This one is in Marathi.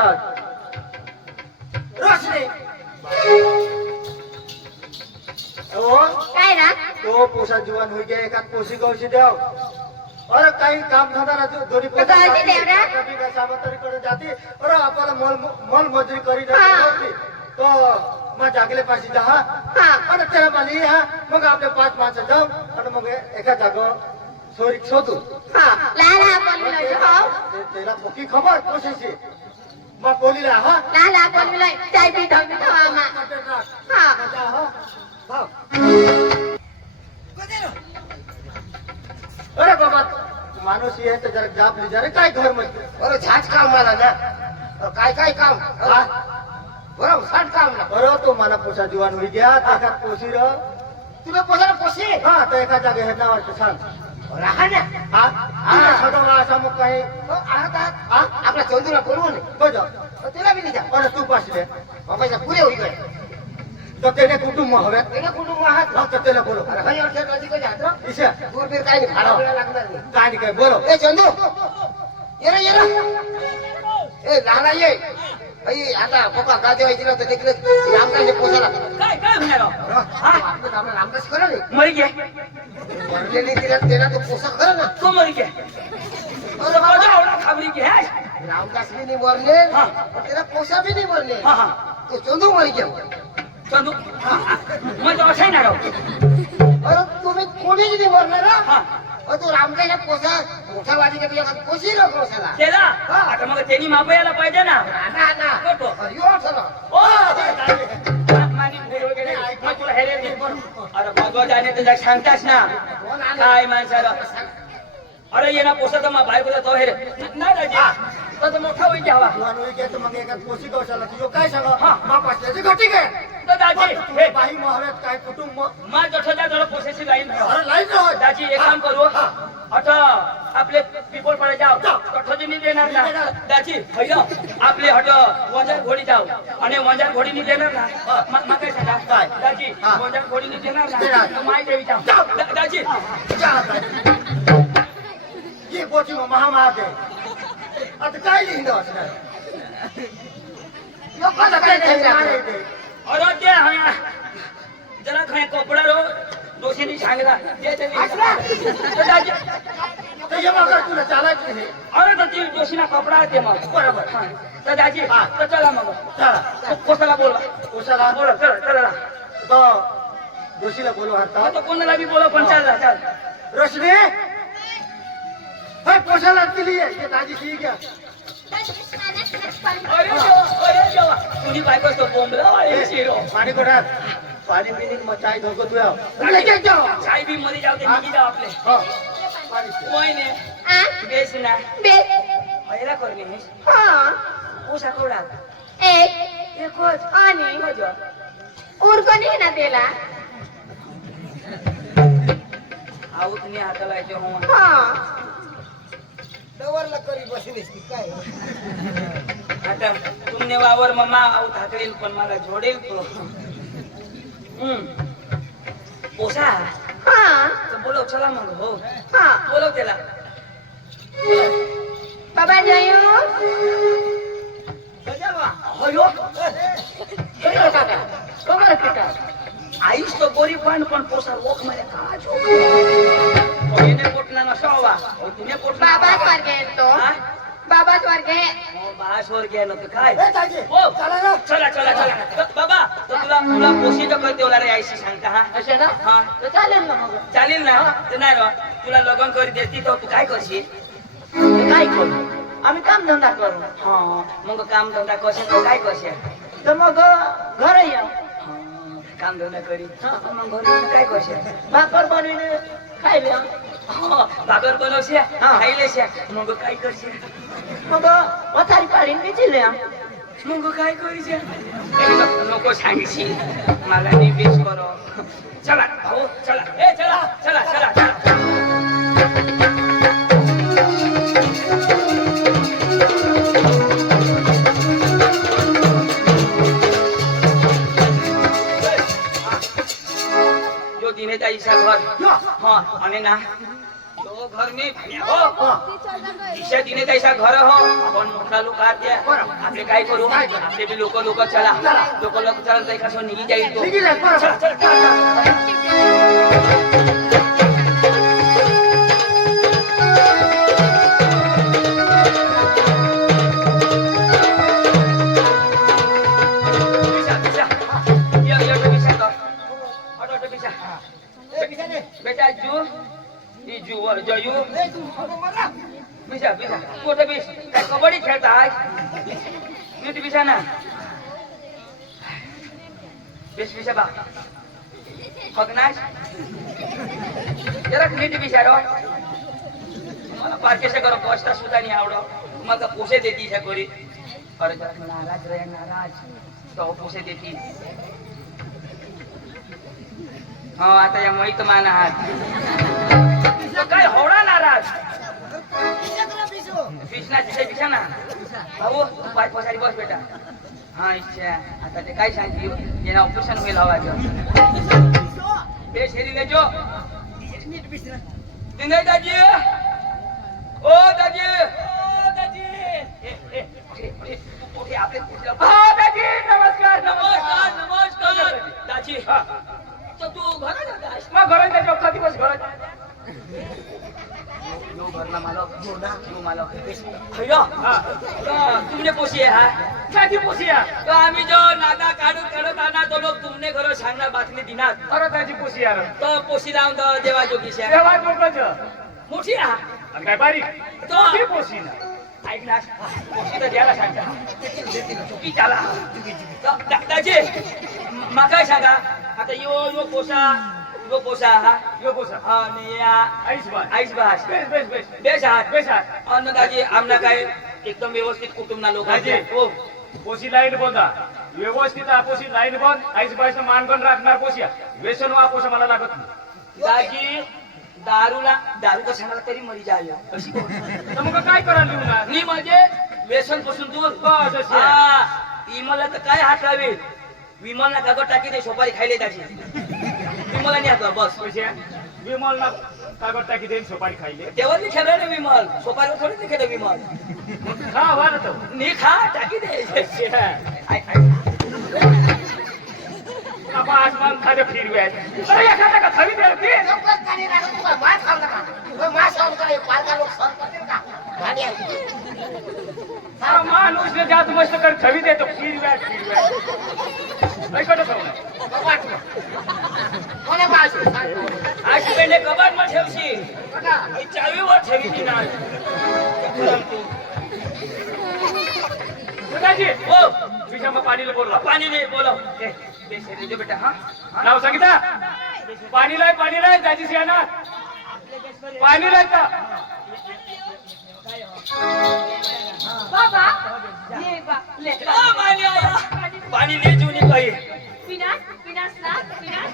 महाराज रोशनी ओ काय ना तो पोसा जीवन होई गया एकात पोसी गौशी देव अरे काही काम धंदा ना दोरी पोसा गौशी देव रे कभी का सावतरी कडे जाती अरे आपला मोल मजुरी करी जाती तो मैं जागले पाशी जा हां अरे तेरा माली हां मग आपले 5 माणसं जाऊ आणि मग एका जागो सोरी शोधू हां लाला बोललोय हो तेला पोकी खबर कोशिशी मग बोलीला हां लाला बोललोय चाय पी धाव आमा हां जा हां भाव अरे बाबा माणूस ये तर जरा जाप ली जरा काय घर मध्ये अरे झाच काम मला ना काय काय काम बरोबर साठ काम ना अरे तो मला पोसा जीवन होई गया त्याका पोसी र तुला पोसाला पोसे हा तर एका जागे हेडना वाटतं सांग राहा ना हा हा सदवा असा मग काही आहात हा आपला चंदूला बोलवून बजा तुला बी नाही अरे तू पासले बाबाचा पुरे होई गए तर त्याने कुटुंब हवे त्याला कुटुंब आहात हा तर त्याला बोलो अरे भाई अर्थात नदी कधी हात ईशा दूर बीर काय नाही भाडा बिडा लागणार नाही काय नाही काय बोलो ए चंदू ये रे ए लहाना ये भाई आता पप्पा गादी व्हायची नव्हतं तिकडे रामदास पोसाला काय काय होणार हा आपलं काम रामदास करा रे मरी गे मरलेली तिला त्याला तो पोसा करा ना तो मरी गे अरे बाबा एवढा खबरी गे रामदास भी नहीं मरले तेरा पोसा भी नहीं मरले हा हा तो चंदू मर गया चंदू मग असं ना राव अरे तुम्ही कोणीच नाही मरणार हा तो रामदास पोसा मोठा वाजी घेतला पोशी नको पोसाला केला आता मग त्यांनी माप यायला पाहिजे ना ना ना करतो यो चला ओ मानी बोल वगैरे मग तुला हेरे दे अरे भगवा जाणे तुझ्या सांगतास ना काय माणसाला अरे ये ना पोसा तर मग बायकोला तो हेरे नाही राजी तर मोठा होईल घ्यावा जीवन होई गया तर मग एका पोसी गौशाला तुझं काय सांगा हा. मा पासल्याची घटी काय तर दाजी हे बाई महावेत काय कुटुंब मा जठोजा जरा पोसेची लाईन अरे लाईन राह दाजी एक काम करू आता आपले पिपोल पडे जाव कठोजीनी देणार ना दाजी हैलो आपले हट वंजार घोडी जाव आणि वंजार घोडीनी देणार ना मग काय सांगा काय? दाजी हा. वंजार घोडीनी देणार देणार. ना माय देवी जाव दाजी ये पोची मग महामाते आता काय लिहिलं असणार आता काय नाही अरे ते हा जरा खाय कपडा रो दोषीनी सांगला ते दाजी तर ये मग तुला चालायचं नाही अरे तर ती दोषीना कपडा ते मग बरोबर हा. तर दाजी हा. तर चला मग चला कोसाला बोला पोसाला बोला चला चला तो दोषीला बोलू आता आता कोणाला बी बोला पण चालला चाल रोशनी हाय पोसाला दिली आहे ये दाजी ठीक आहे अरे देवा तुझी बायको तो बोंबला वाली शिरो पाणी कोणात पाणी पिणी मग चाय धोको तुया चाय बी मध्ये जाऊ दे निघी जाऊ आपले हो पाणी पी. कोई ने आ बेस ना बे पहिला करणे हे हां उसा कोडा एक एकच आणि मजा उरकणी ना त्याला आऊत ने हाताला येते हो हां डवरला करी बसलीस की काय आता तुमने वावर मम्मा आऊत हाकलेल पण मला जोडेल तो पोसा हां तर बोलव चला मग हो हां बोलव त्याला बाबा जायो अयो कमर पिटा आईस तो गोरी पण पोसा लोक मध्ये का झोप कोणीने पोटना नसावा तुने पोटना बाबाच वर गेलो हा? बाबाच वर गे हो बासवर गेलो तर काय ए, दाजी, हो चला ना. चला बाबा तर तुला पोशी तर करते ओला रे आईशी सांगता हा असे ना हा तर चालेल ना मग चालेल ना तर नाही रो तुला लग्न करी देती तर तू काय करशील काय करू आम्ही काम धंदा करू हा मग काम धंदा करशील तर काय करशील तर मग घर येऊ काम धंदा करी मग घरी येऊन काय करशील भाकर बनविणे खायला भाकर बनवशील हा. खाईलेशा मग काय करशील मग पथारी पाडीन विचिले मग काय करशील नको सांगशील मला नाही बेस करो चला हो चला ए चला चला चला चला जो दिने जाईसा घर हा आणि ना तो घर में हो दिशा दिने तैसा घर हो आपण मोठा लोक आहात त्या. आपले काय करू आपले बी लोक चला लोक चला तैसा सो निघी जाईल तो. निघी जाईल, बरं. चला, चला, चला. दिशा, दिशा. ये तो दिशा तो. ऑटो दिशा. बेटा जू ही जूवर जयू बिशा बिशा कुठे बिश काय कबड्डी खेळताय नीट बिशा ना बिश बिशा बा हगनाश जरा नीट बिशा रो मला पार्केशा करो पोस्टा सुद्धा नाही आवडो मग पोसे देती ह्या कोरी अरे जरा नाराज रे नाराज तो पोसे देती. हो आता या मोहित मान आहात काय होणार नाराज कृष्णा तिथे दिशा ना भाऊ तू पाय पसारी बस बेटा. हा इच्छा आता ते काय सांगते येणं ऑपरेशन होईल हवाचं ते शरीर जो दिने दाजी ओ दाजी ओके आपले दाजी नमस्कार नमस्कार नमस्कार दाजी तो तू घरात होतास मग घरात त्याच्या कधी बस घरात यो घरला मालक हो ना यो मालक खैरो तुमने पोसी है हा काची पोसी है तो आम्ही जो नादा काढत आना तो लोग तुमने घरो सांगणार बातमी दिनात अरे त्याची पोसी आहे तो पोसी लावून तो देवा जोगीशी आहे देवा जोगीची मोठी आहे आणि काय बारीक तो ती पोसी ना ऐक ना पोसी तर द्यायला सांगा चुकी चाला दादाजी माका सांगा आता यो पोसा आणि या आईस भास बेस आहात अन्नदाजी आमना काय एकदम व्यवस्थित कुटुंब ना लोक हो पोशी लाईन बोलता व्यवस्थित आपोशी लाईन बंद आईस बाईचं मानगण राखणार पोशिया व्यसन आपोश मला लागत नाही. दाजी दारू कशाला तरी मरी जाय अशी तर मग काय करायला लिहून मी म्हणजे व्यसन पासून दूर बस अशी आहे. हा विमलला तर काय हात लावेल विमलला कागद टाकी दे सोपारी खायले दाजी विमलला नाही हात बस पैसे विमलला कागद टाकी देईन सोपारी खायले तेव्हा मी खेळलो ना विमल सोपारीवर थोडी नाही खेळ विमल हा वार तो नी खा टाकी दे आपण आसमान खाली फिरवे अरे एखादा का थवी दे होती माणूस ने जात मस्त कर थवी देतो फिरव्या ऐकत होता आज पेंडे कबाड मा ठेवशी चावीवर ठेवी ना दादाजी हो विषय मग पाणीला बोलला पाणी नाही बोलव दे बेटा हा नाव सांगितलं पाणी लाय दाजी सियाना पाणी लाय का बाबा ये बा ले पाणी आया पाणी नाही जुनी काही पिनास ना पिनास